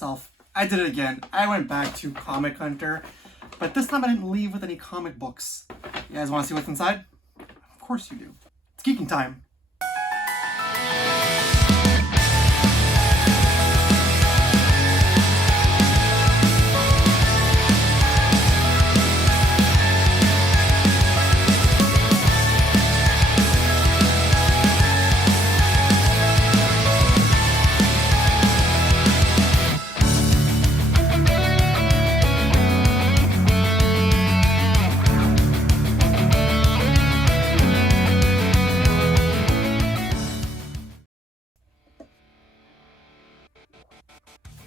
myself. I did it again. I went back to Comic Hunter, but this time I didn't leave with any comic books. You guys want to see what's inside? Of course you do. It's geeking time.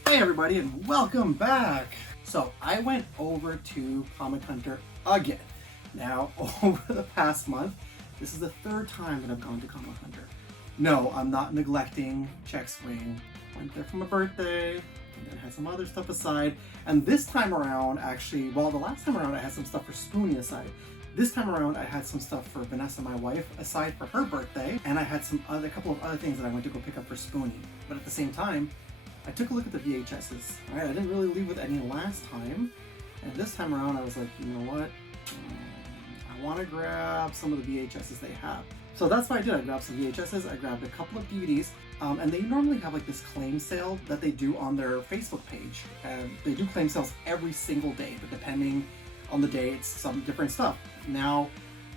Hey everybody, and welcome back! So I went over to Comic Hunter again. Now, over the past month, this is the third time that I've gone to Comic Hunter. No, I'm not neglecting Check Swing. Went there for my birthday, and then had some other stuff aside. And this time around, actually, well, the last time around I had some stuff for Spoonie aside. This time around I had some stuff for Vanessa, my wife, aside for her birthday. And I had a couple of other things that I went to go pick up for Spoonie. But at the same time, I took a look at the VHSs. Alright, I didn't really leave with any last time, and this time around I was like, you know what? I want to grab some of the VHSs they have. So that's what I did. I grabbed some VHSs, I grabbed a couple of DVDs, and they normally have like this claim sale that they do on their Facebook page. And they do claim sales every single day, but depending on the day, it's some different stuff. Now,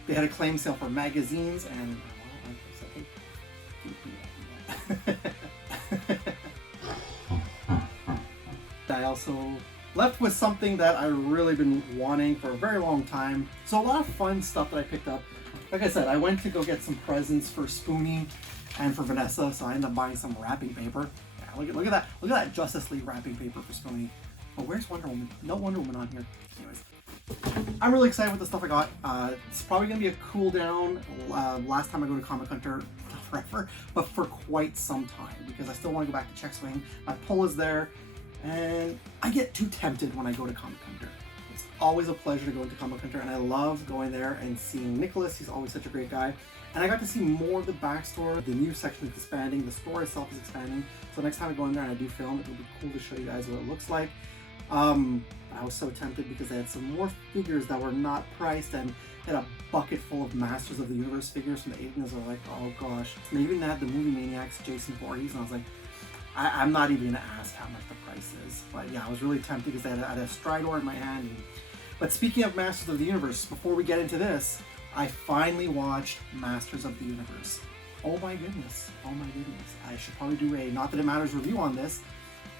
they had a claim sale for magazines, and I also left with something that I've really been wanting for a very long time. So a lot of fun stuff that I picked up. Like I said, I went to go get some presents for Spoonie and for Vanessa, so I ended up buying some wrapping paper. Yeah, look at that Justice League wrapping paper for Spoonie. Oh, where's Wonder Woman? No Wonder Woman on here. Anyways, I'm really excited with the stuff I got. It's probably gonna be a cool down last time I go to Comic Hunter forever, but for quite some time, because I still want to go back to Check Swing. My pull is there. And I get too tempted when I go to Comic Hunter. It's always a pleasure to go into Comic Hunter, and I love going there and seeing Nicholas. He's always such a great guy. And I got to see more of the backstory. The new section is expanding. The store itself is expanding. So next time I go in there and I do film, it'll be cool to show you guys what it looks like. I was so tempted because they had some more figures that were not priced, and they had a bucket full of Masters of the Universe figures from the 80s. I was like, oh gosh. And they even had the Movie Maniacs Jason Voorhees, and I was like, I'm not even gonna ask how much the price is, but yeah, I was really tempted because I had a Stridor in my hand. But speaking of Masters of the Universe, before we get into this, I finally watched Masters of the Universe. Oh my goodness, oh my goodness. I should probably do a Not That It Matters review on this.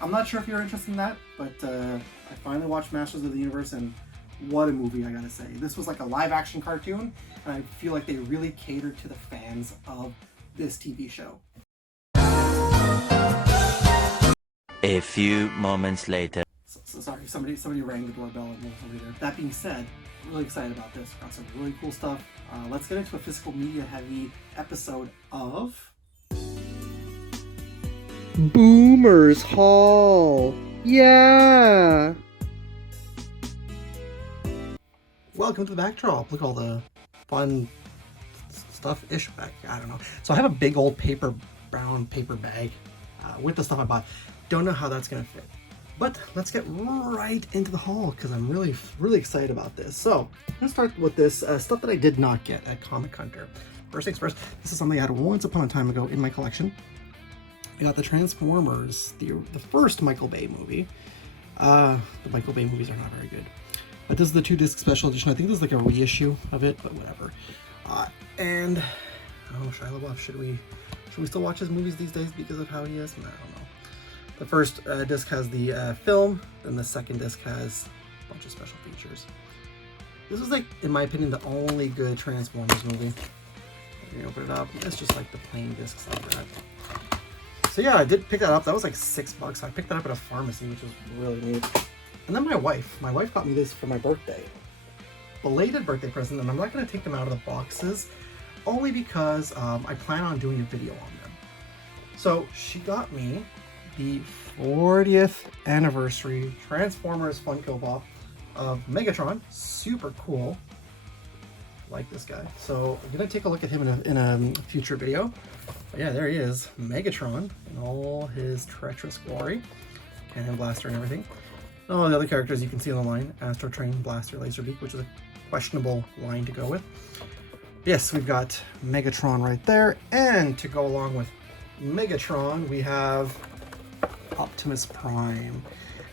I'm not sure if you're interested in that, but I finally watched Masters of the Universe, and what a movie, I gotta say. This was like a live action cartoon, and I feel like they really catered to the fans of this TV show. A few moments later. So sorry, somebody rang the doorbell and there was somebody there. That being said, I'm really excited about this. Got some really cool stuff. Let's get into a physical media heavy episode of Boomer's Haul. Yeah! Welcome to the backdrop. Look at all the fun stuff-ish back. I don't know. So I have a big old brown paper bag with the stuff I bought. Don't know how that's gonna fit, but let's get right into the haul because I'm really excited about this. So I'm gonna start with this stuff that I did not get at Comic Hunter. First things first, this is something I had once upon a time ago in my collection. I got the Transformers, the first Michael Bay movie. The Michael Bay movies are not very good, but this is the 2-disc special edition. I think this is like a reissue of it, but whatever. And oh, Shia LaBeouf, should we still watch his movies these days because of how he is? I don't know. The first disc has the film, then the second disc has a bunch of special features. This was like, in my opinion, the only good Transformers movie. Let me open it up. It's just like the plain discs like that. So yeah, I did pick that up. That was like $6. I picked that up at a pharmacy, which was really neat. And then my wife got me this for my birthday. Belated birthday present, and I'm not going to take them out of the boxes, only because I plan on doing a video on them. So she got me the 40th anniversary Transformers Funko Pop of Megatron. Super cool. Like this guy. So I'm gonna take a look at him in a future video. But yeah, there he is, Megatron in all his treacherous glory. Cannon Blaster and everything. And all the other characters you can see on the line. Astro Train, Blaster, Laserbeak, which is a questionable line to go with. Yes, we've got Megatron right there. And to go along with Megatron, we have Optimus Prime.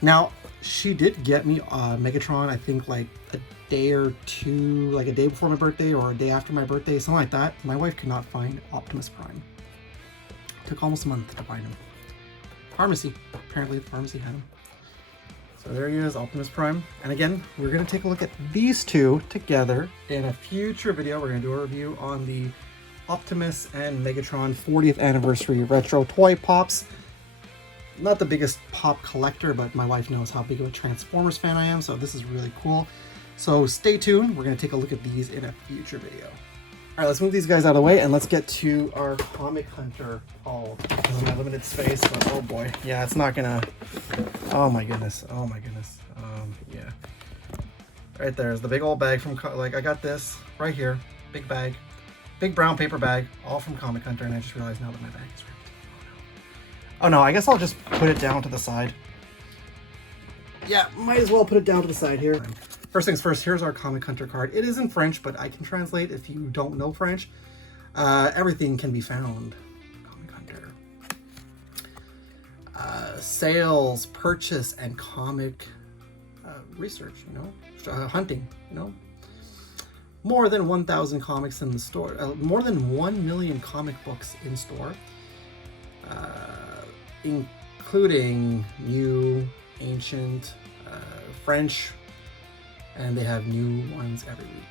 Now, she did get me Megatron, I think like a day or two, like a day before my birthday or a day after my birthday, something like that. My wife could not find Optimus Prime. It took almost a month to find him. Pharmacy. Apparently the pharmacy had him. So there he is, Optimus Prime. And again, we're going to take a look at these two together in a future video. We're going to do a review on the Optimus and Megatron 40th anniversary retro toy pops. Not the biggest pop collector, but my wife knows how big of a Transformers fan I am, so this is really cool. So stay tuned. We're going to take a look at these in a future video. All right, let's move these guys out of the way and let's get to our Comic Hunter haul. Because of my limited space, but oh boy. Yeah, it's not gonna... Oh my goodness. Oh my goodness. Yeah. Right there's the big old bag from... Like, I got this right here. Big bag. Big brown paper bag. All from Comic Hunter, and I just realized now that my bag is ripped. Oh no, I guess I'll just put it down to the side. Yeah, might as well put it down to the side here. First things first, here's our Comic Hunter card. It is in French, but I can translate if you don't know French. Everything can be found. Comic Hunter. Sales, purchase, and comic research, you know? Hunting, you know? More than 1,000 comics in the store. More than 1 million comic books in store. Including new, ancient, French, and they have new ones every week.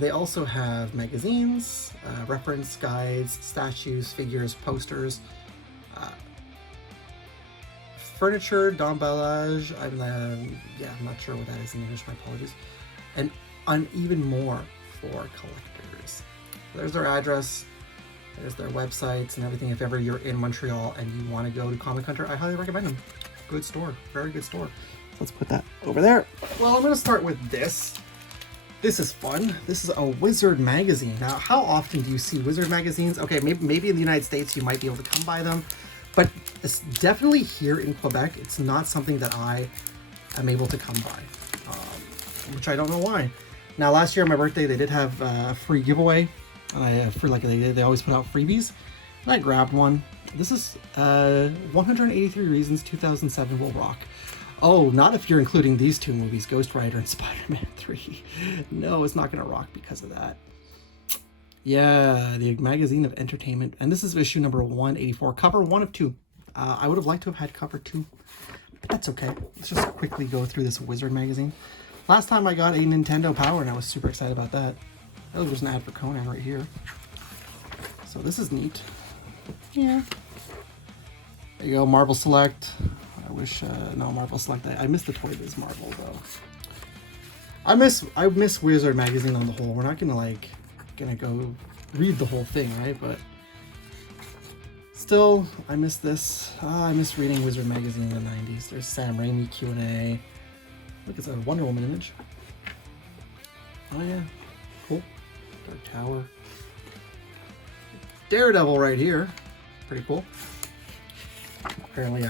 They also have magazines, reference guides, statues, figures, posters, furniture, d'emballage, I'm not sure what that is in English, my apologies, and even more for collectors. There's their address. There's their websites and everything. If ever you're in Montreal and you want to go to Comic Hunter, I highly recommend them. Good store, very good store. So let's put that over there. Well, I'm going to start with this. This is fun. This is a Wizard magazine. Now, how often do you see Wizard magazines? Okay, maybe in the United States you might be able to come by them, but it's definitely here in Quebec. It's not something that I am able to come by, which I don't know why. Now, last year on my birthday, they did have a free giveaway. They always put out freebies, and I grabbed one. This is 183 Reasons 2007 Will Rock. Oh, not if you're including these two movies, Ghost Rider and Spider-Man 3. No, it's not going to rock because of that. Yeah, the Magazine of Entertainment, and this is issue number 184, cover 1 of 2. I would have liked to have had cover 2, but that's okay. Let's just quickly go through this Wizard magazine. Last time I got a Nintendo Power, and I was super excited about that. Oh, there's an ad for Conan right here. So this is neat. Yeah. There you go, Marvel Select. I wish, no, Marvel Select. I miss the Toy Biz Marvel, though. I miss Wizard magazine on the whole. We're not gonna go read the whole thing, right? But still, I miss this. I miss reading Wizard magazine in the 90s. There's Sam Raimi Q&A. Look, it's a Wonder Woman image. Oh yeah, cool. Dark Tower. Daredevil right here. Pretty cool. Apparently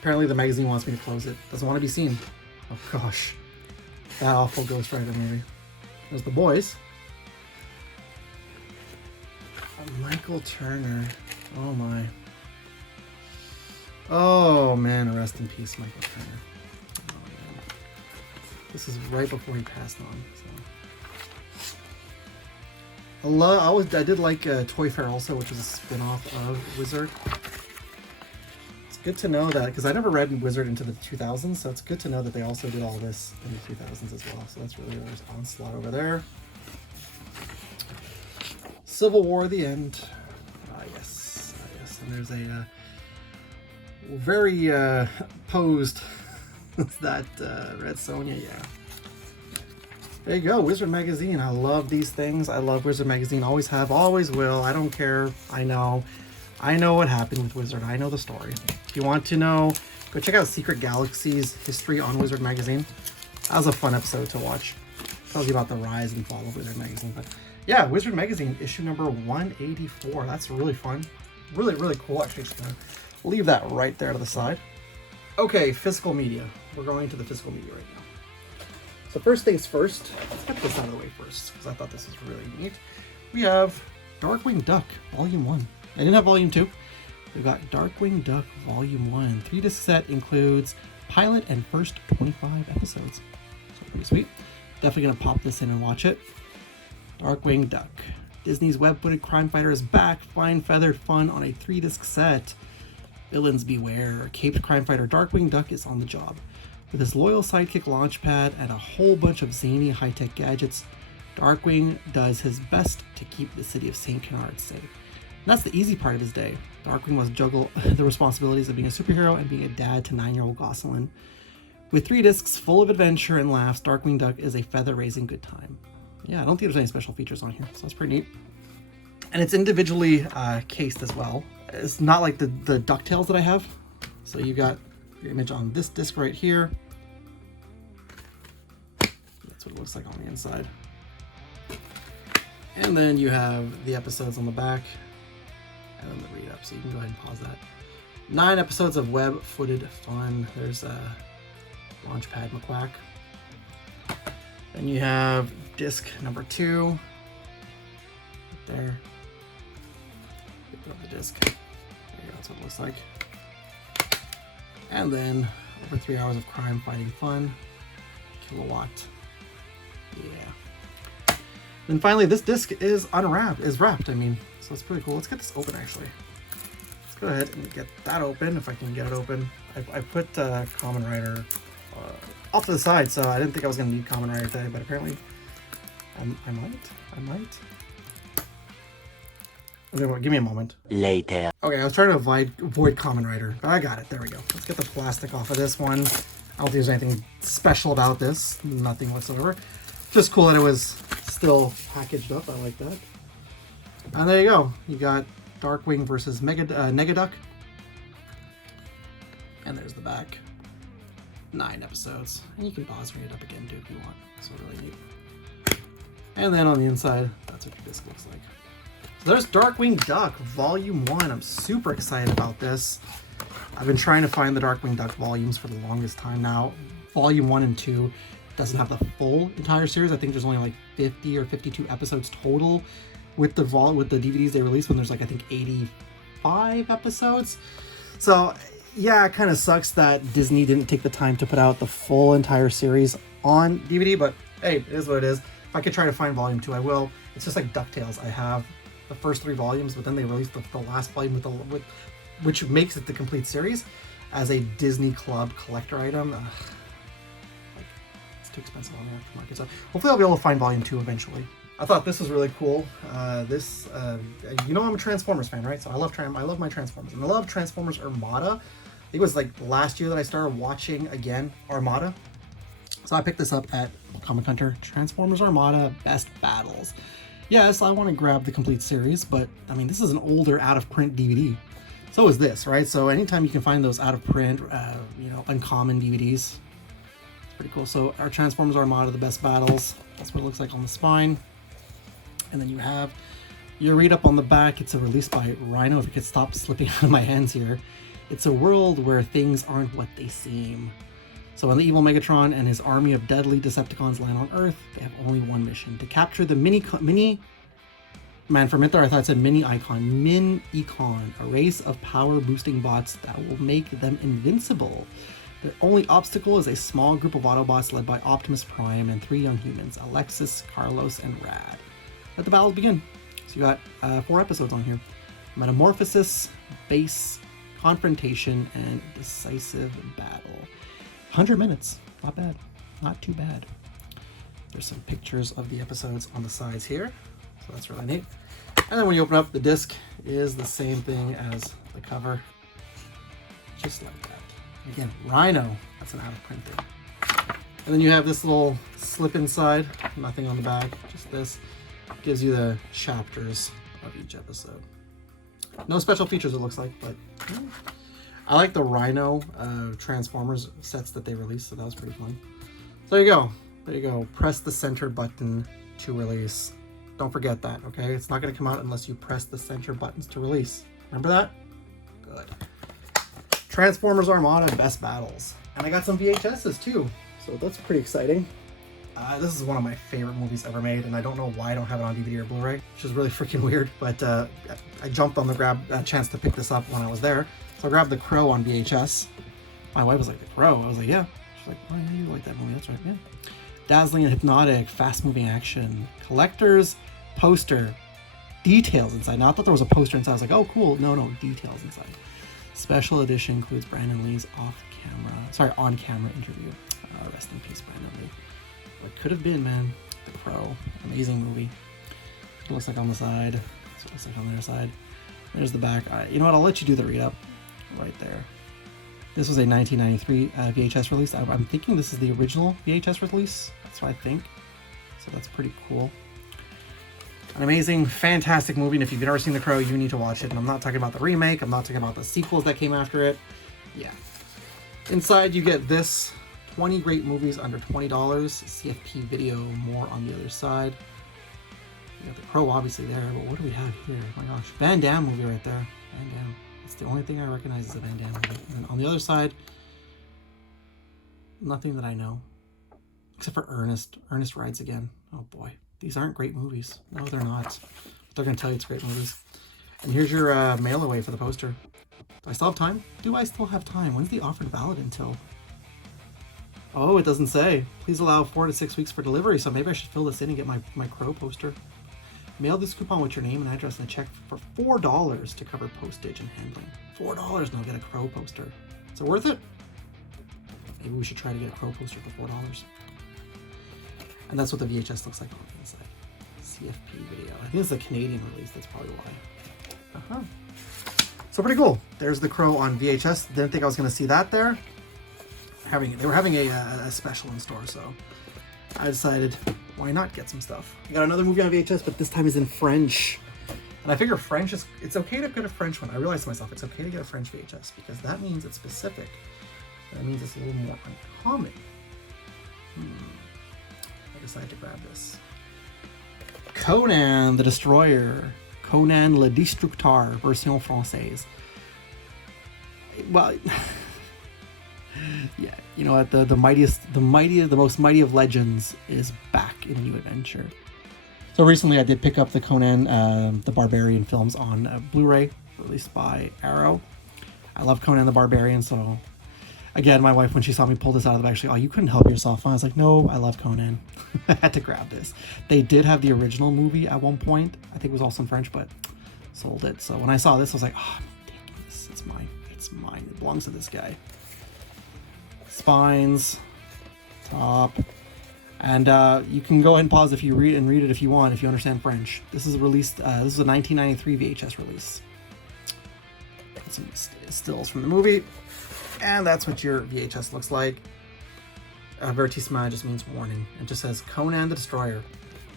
apparently the magazine wants me to close it. Doesn't want to be seen. Oh gosh. That awful Ghost Rider movie. There's The Boys. Michael Turner. Oh my. Oh man, rest in peace, Michael Turner. Oh, man. This is right before he passed on. So. I did like Toy Fair also, which is a spin-off of Wizard. It's good to know that, because I never read Wizard into the 2000s, so it's good to know that they also did all this in the 2000s as well. So that's really, there's Onslaught over there. Civil War, the end. Yes. And there's a very posed, that Red Sonja, yeah. There you go, Wizard Magazine. I love these things. I love Wizard Magazine. Always have, always will. I don't care. I know what happened with Wizard. I know the story. If you want to know, go check out Secret Galaxy's history on Wizard Magazine. That was a fun episode to watch. Tells you about the rise and fall of Wizard Magazine. But yeah, Wizard Magazine, issue number 184. That's really fun. Really, really cool. Actually, just gonna leave that right there to the side. Okay, physical media. We're going to the physical media right now. So first things first, let's get this out of the way first, because I thought this was really neat. We have Darkwing Duck, Volume 1. I didn't have Volume 2. We've got Darkwing Duck, Volume 1. 3-disc set includes pilot and first 25 episodes. So pretty sweet. Definitely going to pop this in and watch it. Darkwing Duck. Disney's web-footed crime fighter is back. Fine feathered fun on a 3-disc set. Villains beware. Caped crime fighter Darkwing Duck is on the job. With his loyal sidekick Launchpad and a whole bunch of zany high-tech gadgets, Darkwing does his best to keep the city of St. Canard safe. And that's the easy part of his day. Darkwing must juggle the responsibilities of being a superhero and being a dad to 9-year-old Gosselin. With 3 discs full of adventure and laughs, Darkwing Duck is a feather-raising good time. Yeah, I don't think there's any special features on here, so that's pretty neat. And it's individually cased as well. It's not like the DuckTales that I have. So you got your image on this disc right here. That's what it looks like on the inside. And then you have the episodes on the back. And then the read up, so you can go ahead and pause that. 9 episodes of web-footed fun. There's Launchpad McQuack. Then you have disc number 2. Right there. Pick up the disc. There you go, that's what it looks like. And then over 3 hours of crime fighting fun. Kilowatt. Yeah. Then finally, this disc is wrapped. I mean, so it's pretty cool. Let's get this open actually. Let's go ahead and get that open if I can get it open. I put Kamen Rider off to the side, so I didn't think I was going to need Kamen Rider today, but apparently I might. Okay, give me a moment. Later. Okay, I was trying to avoid Kamen Rider. I got it. There we go. Let's get the plastic off of this one. I don't think there's anything special about this. Nothing whatsoever. Just cool that it was still packaged up. I like that. And there you go. You got Darkwing versus Negaduck. And there's the back. 9 episodes. And you can pause and read it up again too if you want. So really neat. And then on the inside, that's what your disc looks like. So there's Darkwing Duck Volume 1. I'm super excited about this. I've been trying to find the Darkwing Duck volumes for the longest time now. Volume 1 and 2 doesn't have the full entire series. I think there's only like 50 or 52 episodes total with the DVDs they released, when there's like I think 85 episodes. So yeah, it kind of sucks that Disney didn't take the time to put out the full entire series on DVD, but hey, it is what it is. If I could try to find Volume 2, I will. It's just like DuckTales. I have the first 3 volumes, but then they released the last volume with which makes it the complete series as a Disney Club collector item. Like, it's too expensive on the aftermarket. So hopefully I'll be able to find Volume 2 eventually. I thought this was really cool. You know I'm a Transformers fan, right? So I love my Transformers. And I love Transformers Armada. I think it was like last year that I started watching again Armada. So I picked this up at Comic Hunter. Transformers Armada Best Battles. Yes, I want to grab the complete series, but I mean, this is an older out-of-print DVD. So is this, right? So anytime you can find those out-of-print, uncommon DVDs, it's pretty cool. So our Transformers Armada, the Best Battles. That's what it looks like on the spine. And then you have your read-up on the back. It's a release by Rhino. If it could stop slipping out of my hands here. It's a world where things aren't what they seem. So when the evil Megatron and his army of deadly Decepticons land on Earth, they have only one mission: to capture the Man, for a minute there I thought it said Min-Econ, a race of power-boosting bots that will make them invincible. Their only obstacle is a small group of Autobots led by Optimus Prime and 3 young humans, Alexis, Carlos, and Rad. Let the battles begin. So you got 4 episodes on here: Metamorphosis, Base, Confrontation, and Decisive Battle. 100 minutes. Not bad. Not too bad. There's some pictures of the episodes on the sides here. So that's really neat. And then when you open up, the disc is the same thing as the cover. Just like that. Again, Rhino. That's an out-of-print thing. And then you have this little slip inside. Nothing on the back. Just this. Gives you the chapters of each episode. No special features, it looks like, but I like the Rhino Transformers sets that they released, so that was pretty fun. So there you go. There you go. Press the center button to release. Don't forget that, okay? It's not going to come out unless you press the center buttons to release. Remember that? Good. Transformers Armada Best Battles. And I got some VHSs too, so that's pretty exciting. This is one of my favorite movies ever made, and I don't know why I don't have it on DVD or Blu-ray, which is really freaking weird, but I jumped on the chance to pick this up when I was there. So I grabbed The Crow on VHS. My wife was like, The Crow? I was like, yeah. She's like, oh, yeah, you like that movie, that's right, yeah. Dazzling and hypnotic, fast-moving action, collector's poster, details inside. Now, I thought there was a poster inside. I was like, oh, cool. No, details inside. Special edition includes Brandon Lee's on-camera interview. Rest in peace, Brandon Lee. What could have been, man. The Crow. Amazing movie. It looks like on the side. That's what it looks like on the other side. There's the back. You know what? I'll let you do the read-up right there. This was a 1993 VHS release. I'm thinking this is the original VHS release. That's what I think. So that's pretty cool. An amazing, fantastic movie, and if you've never seen The Crow, you need to watch it. And I'm not talking about the remake. I'm not talking about the sequels that came after it. Yeah. Inside, you get this. 20 great movies under $20. CFP video, more on the other side. You got The Crow obviously there, but what do we have here? Oh my gosh. Van Damme movie right there. Van Damme. It's the only thing I recognize is a Van Damme movie. And then on the other side, nothing that I know. Except for Ernest. Ernest Rides Again. Oh boy. These aren't great movies. No, they're not. But they're going to tell you it's great movies. And here's your mail away for the poster. Do I still have time? Do I still have time? When's the offer valid until? Oh, it doesn't say. Please allow 4 to 6 weeks for delivery, so maybe I should fill this in and get my Crow poster. Mail this coupon with your name and address and a check for $4 to cover postage and handling. $4 and I'll get a Crow poster. Is it worth it? Maybe we should try to get a Crow poster for $4. And that's what the VHS looks like on the inside. CFP video. I think it's a Canadian release, that's probably why. So pretty cool. There's The Crow on VHS. Didn't think I was going to see that there. They were having a special in store, so I decided, why not get some stuff? I got another movie on VHS, but this time is in French. And I figure French it's okay to get a French one. I realized to myself, it's okay to get a French VHS because that means it's specific. That means it's a little more uncommon. I decided to grab this. Conan the Destroyer. Conan le Destructeur, version française. Well, yeah, you know what? The most mighty of legends is back in a new adventure. So recently, I did pick up the Conan the Barbarian films on Blu-ray, released by Arrow. I love Conan the Barbarian, so again, my wife, when she saw me pull this out of the bag, she's like, "Oh, you couldn't help yourself." And I was like, "No, I love Conan." I had to grab this. They did have the original movie at one point. I think it was also in French, but sold it. So when I saw this, I was like, "Oh, damn this! It's mine. It's mine. It belongs to this guy." Spines, top, and you can go ahead and pause if you read it if you want, if you understand French. This is released. This is a 1993 VHS release. Got some stills from the movie, and that's what your VHS looks like. Avertissement just means warning. It just says Conan the Destroyer.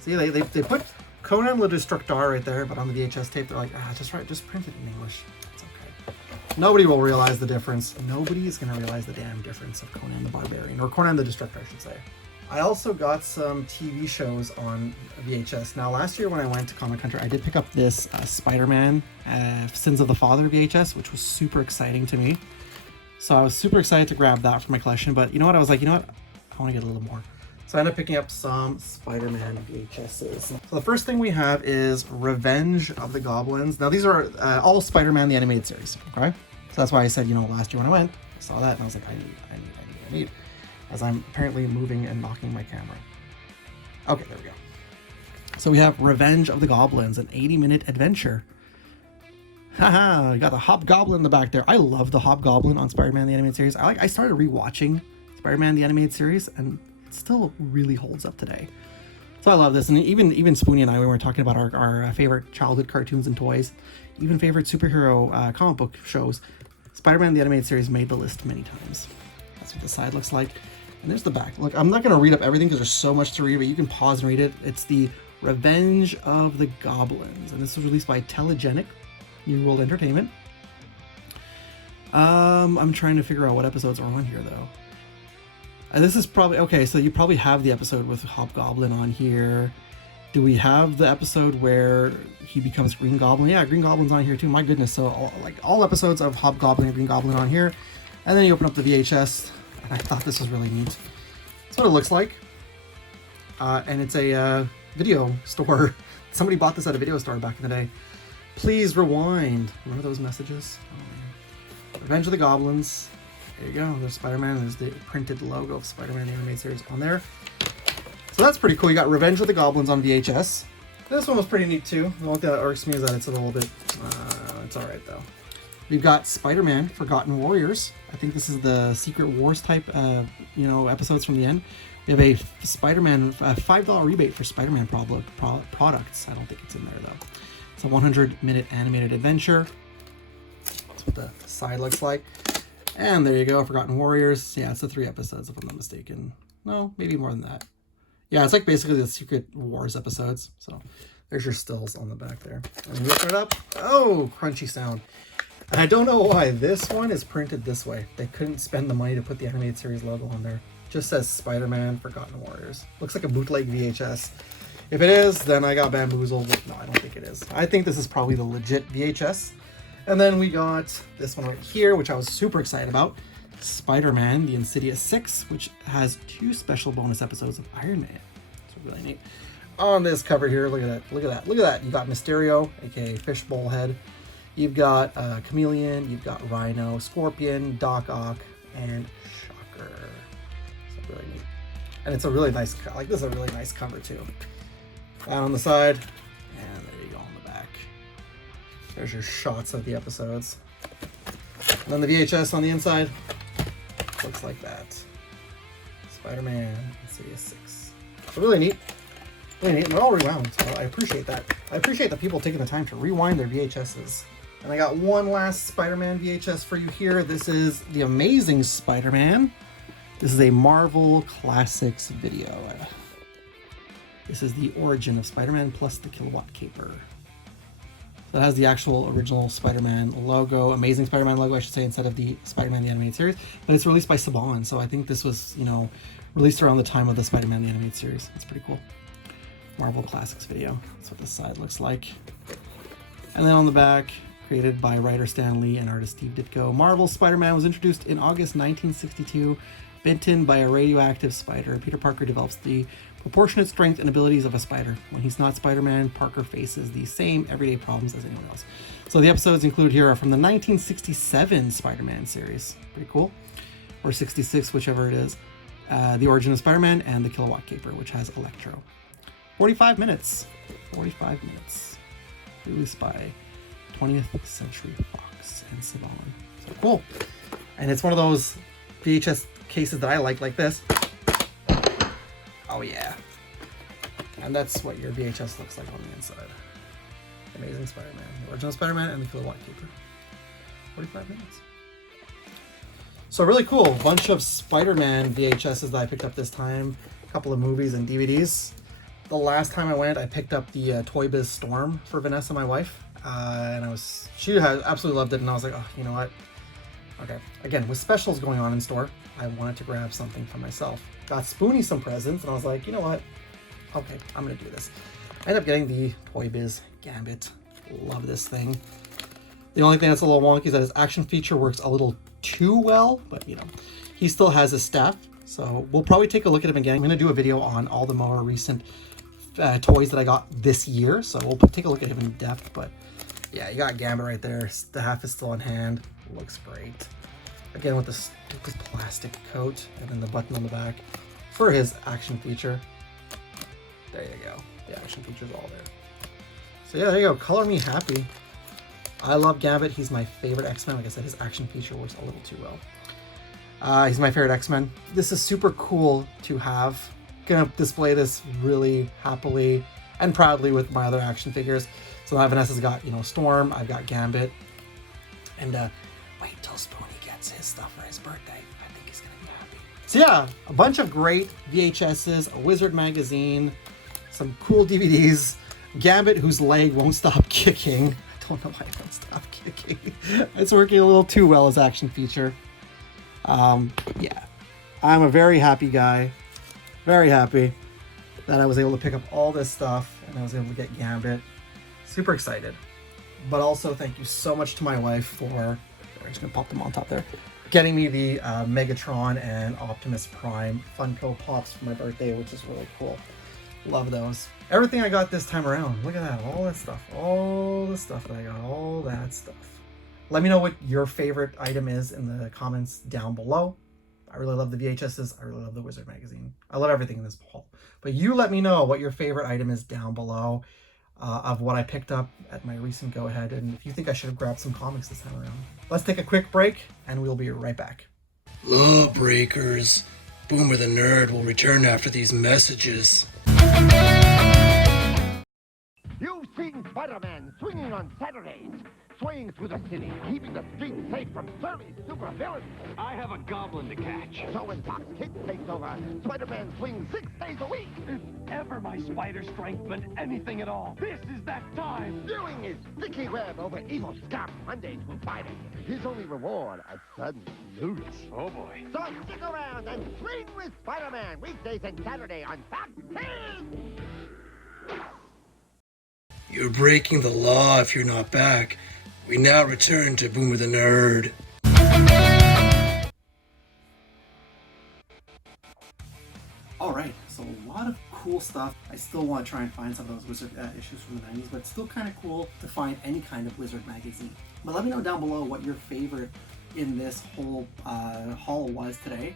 See, they put Conan le Destructeur right there, but on the VHS tape they're like, just print it in English. It's okay. Nobody will realize the difference. Nobody is going to realize the damn difference of Conan the Barbarian, or Conan the Destructor, I should say. I also got some TV shows on VHS. Now, last year when I went to Comic Country, I did pick up this Spider-Man Sins of the Father VHS, which was super exciting to me. So I was super excited to grab that for my collection, but you know what? I was like, you know what? I want to get a little more. So I ended up picking up some Spider-Man VHSs. So the first thing we have is Revenge of the Goblins. Now these are all Spider-Man the Animated Series, okay? So that's why I said, last year when I went, I saw that and I was like, I need. As I'm apparently moving and knocking my camera. Okay, there we go. So we have Revenge of the Goblins, an 80-minute adventure. Haha, we got the Hobgoblin in the back there. I love the Hobgoblin on Spider-Man the Animated Series. I started rewatching Spider-Man the Animated Series, and it still really holds up today. So I love this, and even Spoonie and I, we were talking about our favorite childhood cartoons and toys, even favorite superhero comic book shows. Spider-Man the Animated Series made the list many times. That's what the side looks like. And there's the back. Look, I'm not going to read up everything because there's so much to read, but you can pause and read it. It's the Revenge of the Goblins, and this was released by Telegenic New World Entertainment. I'm trying to figure out what episodes are on here, though. This is probably... Okay, so you probably have the episode with Hobgoblin on here. Do we have the episode where he becomes Green Goblin? Yeah, Green Goblin's on here too. My goodness. So all episodes of Hobgoblin and Green Goblin on here. And then you open up the VHS, and I thought this was really neat. That's what it looks like. And it's a video store. Somebody bought this at a video store back in the day. Please rewind. Remember those messages? Oh, Revenge of the Goblins. There you go. There's Spider-Man. There's the printed logo of Spider-Man the animated series on there. So that's pretty cool. You got Revenge of the Goblins on VHS. This one was pretty neat too. The only thing that irks me is that it's a little bit... it's alright though. We've got Spider-Man Forgotten Warriors. I think this is the Secret Wars type, episodes from the end. We have a Spider-Man, $5 rebate for Spider-Man products. I don't think it's in there though. It's a 100-minute animated adventure. That's what the side looks like. And there you go, Forgotten Warriors. Yeah, it's the 3 episodes if I'm not mistaken. No, maybe more than that. Yeah, it's like basically the Secret Wars episodes. So there's your stills on the back there. And you open it up. Oh, crunchy sound. And I don't know why this one is printed this way. They couldn't spend the money to put the animated series logo on there. Just says Spider-Man Forgotten Warriors. Looks like a bootleg VHS. If it is, then I got bamboozled. No, I don't think it is. I think this is probably the legit VHS. And then we got this one right here, which I was super excited about. Spider-Man, the Insidious 6, which has 2 special bonus episodes of Iron Man. It's really neat. On this cover here, look at that, look at that, look at that. You got Mysterio, aka Fishbowl Head. You've got Chameleon, you've got Rhino, Scorpion, Doc Ock, and Shocker. So really neat. And it's a really nice, like this is a really nice cover too. Down on the side, and there you go on the back. There's your shots of the episodes. And then the VHS on the inside looks like that. Spider-Man Insidious 6. So really neat. Really neat. And they're all rewound, so I appreciate that. I appreciate the people taking the time to rewind their VHSs. And I got one last Spider-Man VHS for you here. This is The Amazing Spider-Man. This is a Marvel Classics video. This is the origin of Spider-Man plus the Kilowatt Caper. So it has the actual original Spider-Man logo, Amazing Spider-Man logo, I should say, instead of the Spider-Man the Animated Series. But it's released by Saban, so I think this was, released around the time of the Spider-Man the Animated Series. It's pretty cool. Marvel Classics video. That's what this side looks like. And then on the back, created by writer Stan Lee and artist Steve Ditko, Marvel's Spider-Man was introduced in August 1962, bitten by a radioactive spider. Peter Parker develops the proportionate strength and abilities of a spider. When he's not Spider-Man, Parker faces the same everyday problems as anyone else. So the episodes included here are from the 1967 Spider-Man series. Pretty cool. Or 66, whichever it is. The Origin of Spider-Man and the Kilowatt Caper, which has Electro. 45 minutes. 45 minutes. Released by 20th Century Fox and Saban. So cool. And it's one of those VHS cases that I like this. Oh yeah. And that's what your VHS looks like on the inside. Amazing Spider-Man. The Original Spider-Man and the Kilowatt Caper. 45 minutes. So really cool. A bunch of Spider-Man VHSs that I picked up this time. A couple of movies and DVDs. The last time I went, I picked up the Toy Biz Storm for Vanessa, my wife. And she had absolutely loved it. And I was like, oh, you know what? Okay. Again, with specials going on in store, I wanted to grab something for myself. Got Spoonie some presents, and I was like, you know what? Okay, I'm going to do this. I ended up getting the Toy Biz Gambit. Love this thing. The only thing that's a little wonky is that his action feature works a little too well, but he still has his staff. So we'll probably take a look at him again. I'm going to do a video on all the more recent toys that I got this year. So we'll take a look at him in depth, but yeah, you got Gambit right there. Staff is still on hand. Looks great. Again, with this plastic coat and then the button on the back for his action feature. There you go. The action feature's all there. So yeah, there you go. Color me happy. I love Gambit. He's my favorite X-Men. Like I said, his action feature works a little too well. He's my favorite X-Men. This is super cool to have. Gonna display this really happily and proudly with my other action figures. So now Vanessa's got, Storm. I've got Gambit. And wait till Spoonie gets his stuff for his birthday. I think he's gonna be happy. So yeah, a bunch of great VHSs, a Wizard magazine, some cool DVDs, Gambit whose leg won't stop kicking. I don't know why it won't stop kicking. It's working a little too well as action feature. Yeah, I'm a very happy guy. Very happy that I was able to pick up all this stuff. And and I was able to get Gambit. Super excited. But also thank you so much to my wife for, we're just gonna pop them on top there, getting me the Megatron and Optimus Prime Funko Pops for my birthday, which is really cool. Love those. Everything I got this time around. Look at that, all that stuff. All the stuff that I got, all that stuff. Let me know what your favorite item is in the comments down below. I really love the VHSs. I really love the Wizard magazine. I love everything in this haul. But you let me know what your favorite item is down below of what I picked up at my recent go-ahead. And if you think I should have grabbed some comics this time around. Let's take a quick break and we'll be right back. Lawbreakers. Boomer the Nerd will return after these messages. You've seen Spider-Man swinging on Saturdays, swaying through the city, keeping the streets safe from surly supervillains. I have a goblin to catch. So when Fox Kids takes over, Spider-Man swings 6 days a week. If ever my spider strength meant anything at all, this is that time. Doing his sticky web over evil scum Monday through Friday. His only reward, a sudden notice. Oh boy. So stick around and swing with Spider-Man weekdays and Saturday on Fox Kids. You're breaking the law if you're not back. We now return to Boomer the Nerd. Alright, so a lot of cool stuff. I still want to try and find some of those Wizard issues from the 90s, but it's still kind of cool to find any kind of Wizard magazine. But let me know down below what your favorite in this whole haul was today.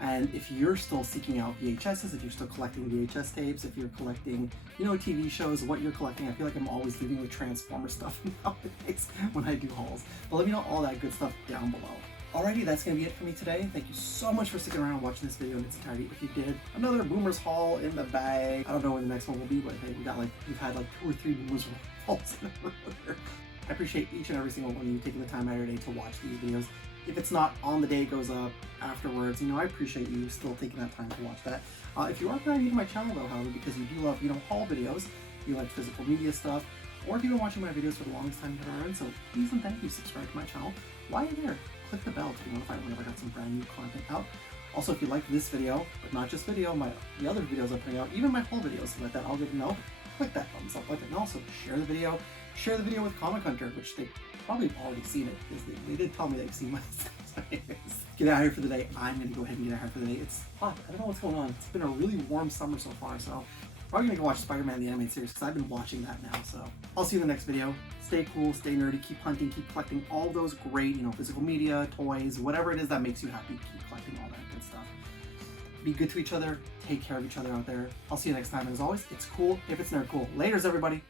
And if you're still seeking out VHSs, if you're still collecting VHS tapes, if you're collecting, TV shows, what you're collecting. I feel like I'm always leaving with Transformer stuff nowadays when I do hauls. But let me know all that good stuff down below. Alrighty, that's going to be it for me today. Thank you so much for sticking around and watching this video in its entirety. If you did, another Boomers haul in the bag. I don't know when the next one will be, but hey, we've had like 2 or 3 Boomers hauls in a row. I appreciate each and every single one of you taking the time out of your day to watch these videos. If it's not on the day it goes up afterwards, I appreciate you still taking that time to watch that. If you are brand new to my channel though, however, because you do love, haul videos, you like physical media stuff, or if you've been watching my videos for the longest time you've ever, so please and thank you, subscribe to my channel. While you're there, click the bell to be notified whenever I got some brand new content out. Also, if you like this video, but not just video, the other videos I'm putting out, even my haul videos like that, I'll get to know. Click that thumbs up button, and also share the video. Share the video with Comic Hunter, which they probably have already seen it, because they did tell me they've seen my stuff. So anyways, get out of here for the day. I'm going to go ahead and get out of here for the day. It's hot. I don't know what's going on. It's been a really warm summer so far, so probably going to go watch Spider-Man the Animated Series, because I've been watching that now. So I'll see you in the next video. Stay cool, stay nerdy, keep hunting, keep collecting all those great, physical media, toys, whatever it is that makes you happy. Keep collecting all that good stuff. Be good to each other. Take care of each other out there. I'll see you next time. And as always, it's cool if it's nerd cool. Laters, everybody.